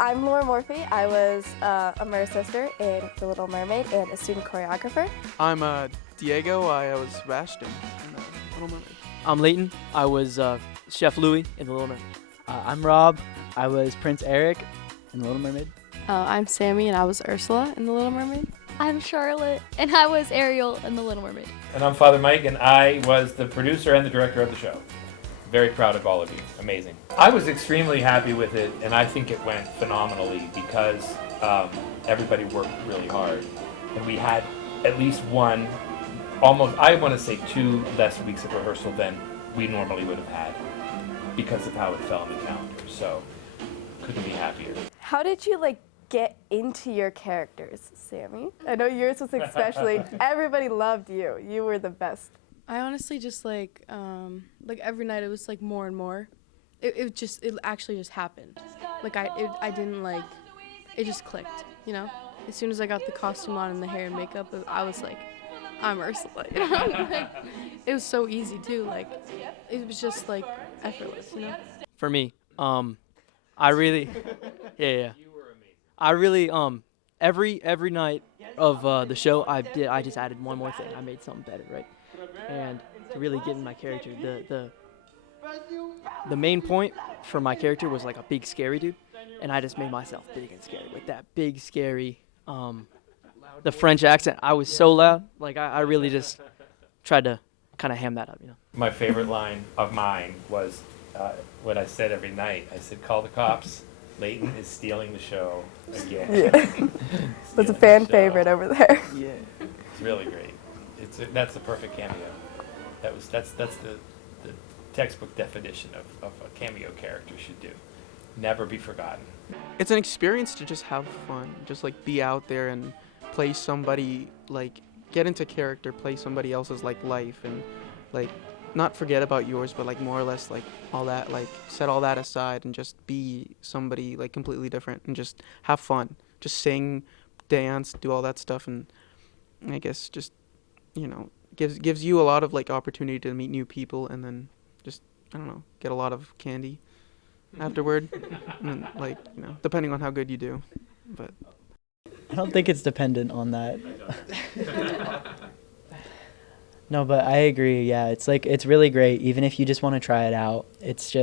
I'm Laura Morphy. I was a Mer's sister in The Little Mermaid and a student choreographer. I'm Diego. I was Sebastian in The Little Mermaid. I'm Leighton. I was Chef Louis in The Little Mermaid. I'm Rob. I was Prince Eric in The Little Mermaid. I'm Sammy, and I was Ursula in The Little Mermaid. I'm Charlotte, and I was Ariel in The Little Mermaid. And I'm Father Mike, and I was the producer and the director of the show. Very proud of all of you. Amazing. I was extremely happy with it, and I think it went phenomenally because everybody worked really hard. And we had at least one, almost, I want to say 2 less weeks of rehearsal than we normally would have had because of how it fell in the calendar. So, couldn't be happier. How did you get into your characters, Sammy? I know yours was especially, everybody loved you. You were the best. I honestly just every night it was more and more. It actually just happened. I didn't it just clicked, you know? As soon as I got the costume on and the hair and makeup, I was like, I'm Ursula, you know? It was so easy too, it was just effortless, you know? For me, I really, yeah. I really, every night of the show, I just added one more thing. I made something better, right? And to really get in my character, the main point for my character was a big scary dude, and I just made myself big and scary with that big scary, the French accent. I was so loud, I really just tried to kind of ham that up, you know. My favorite line of mine was what I said every night. I said, "Call the cops. Leighton is stealing the show again." Yeah. That's a fan favorite over there. Yeah, it's really great. That's the perfect cameo. That's the textbook definition of a cameo character should do. Never be forgotten. It's an experience to just have fun, just be out there and play somebody, get into character, play somebody else's life, and not forget about yours, but more or less all that, set all that aside and just be somebody completely different and just have fun, just sing, dance, do all that stuff, and I guess just gives you a lot of opportunity to meet new people, and then just I don't know, get a lot of candy afterward, and depending on how good you do, but I don't think it's dependent on that. No, but I agree. Yeah, it's really great. Even if you just want to try it out, it's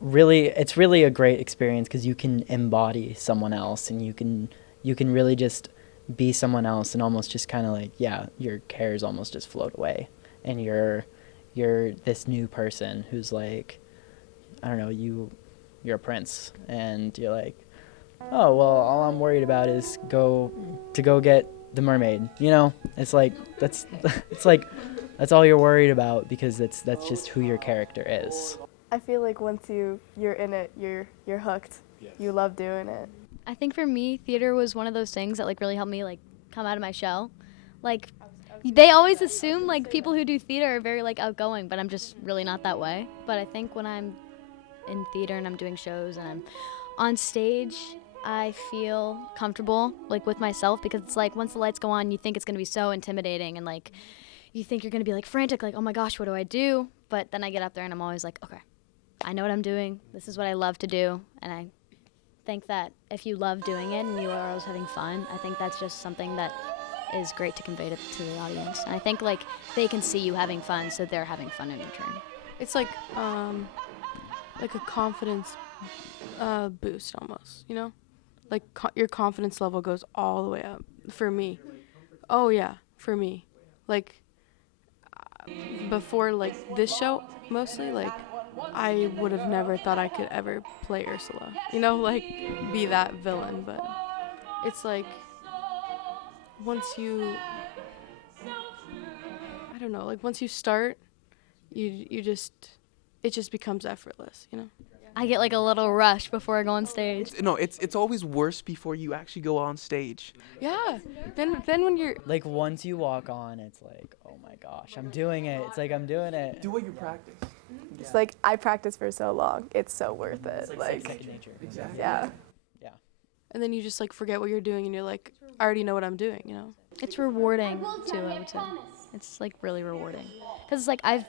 really a great experience because you can embody someone else, and you can really just be someone else, and almost just kind of your cares almost just float away, and you're this new person who's I don't know, you're a prince, and you're oh well, all I'm worried about is go get the mermaid, you know? It's that's all you're worried about because that's just who your character is. I feel once you're in it, you're hooked. Yes. You love doing it. I think for me, theater was one of those things that really helped me come out of my shell. They always assume people who do theater are very outgoing, but I'm just really not that way. But I think when I'm in theater and I'm doing shows and I'm on stage, I feel comfortable with myself because it's once the lights go on, you think it's going to be so intimidating and you think you're going to be frantic, oh my gosh, what do I do? But then I get up there and I'm always okay, I know what I'm doing. This is what I love to do. And I think that if you love doing it and you are always having fun, I think that's just something that is great to convey to the audience. And I think they can see you having fun, so they're having fun in return. It's a confidence boost almost, you know? Your confidence level goes all the way up for me. Oh yeah, for me. Before this show, mostly I would have never thought I could ever play Ursula. You know, be that villain, but it's once you, I don't know, once you start, it just becomes effortless, you know? I get a little rush before I go on stage. no, it's always worse before you actually go on stage. Yeah. Then when you're Once you walk on, it's oh my gosh, I'm doing it. It's I'm doing it. Do what you practice. It's I practiced for so long. It's so worth it. Second nature. Exactly. Yeah. Yeah. And then you just forget what you're doing, and you're I already know what I'm doing, you know? It's rewarding too, I would say. It's really rewarding because I've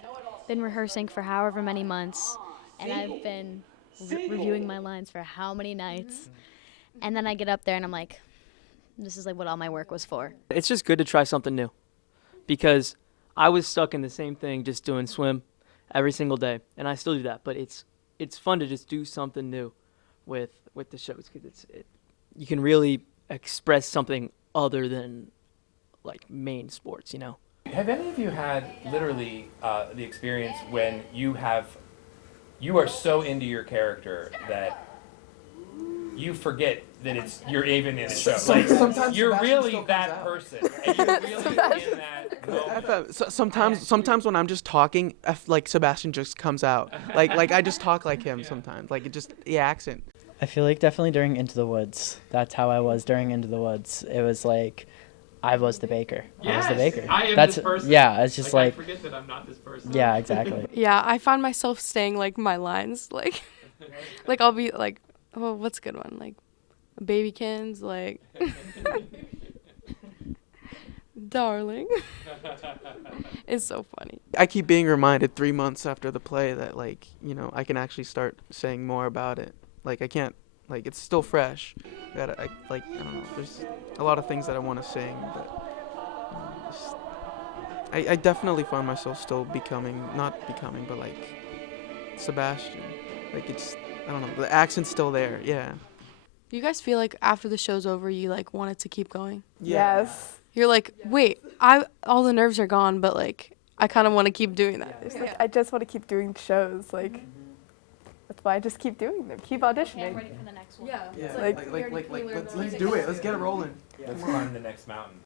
been rehearsing for however many months, and I've been reviewing my lines for how many nights. And then I get up there and I'm like, this is like what all my work was for. It's just good to try something new, because I was stuck in the same thing, just doing swim every single day, and I still do that. But it's fun to just do something new with the shows, because you can really express something other than like main sports, you know. Have any of you had literally the experience when you are so into your character that you forget that you're even in a show? Like, sometimes you're Sebastian really still comes that out. person, and you're really in that moment. Sometimes when I'm just talking, like Sebastian just comes out. Like I just talk like him sometimes. Like it just the accent. I feel like definitely during Into the Woods. That's how I was during Into the Woods. It was like I was the baker. I was the baker. I am That's this person. Yeah, it's just like I forget that I'm not this person. yeah, exactly. Yeah, I find myself saying like my lines, like, like I'll be like, oh, what's a good one? Like, babykins, like, darling. It's so funny. I keep being reminded 3 months after the play that like I can actually start saying more about it. Like I can't. Like it's still fresh. I don't know. There's a lot of things that I want to sing, but I definitely find myself still not becoming, but like Sebastian. Like I don't know. The accent's still there. Yeah. Do you guys feel like after the show's over, you like wanted to keep going? Yes. You're like, wait, all the nerves are gone, but like I kind of want to keep doing that. It's like I just want to keep doing shows. Like that's why I just keep doing them. Keep auditioning. for the next one. Yeah. It's Like let's do it. Let's get it rolling. Let's climb the next mountain.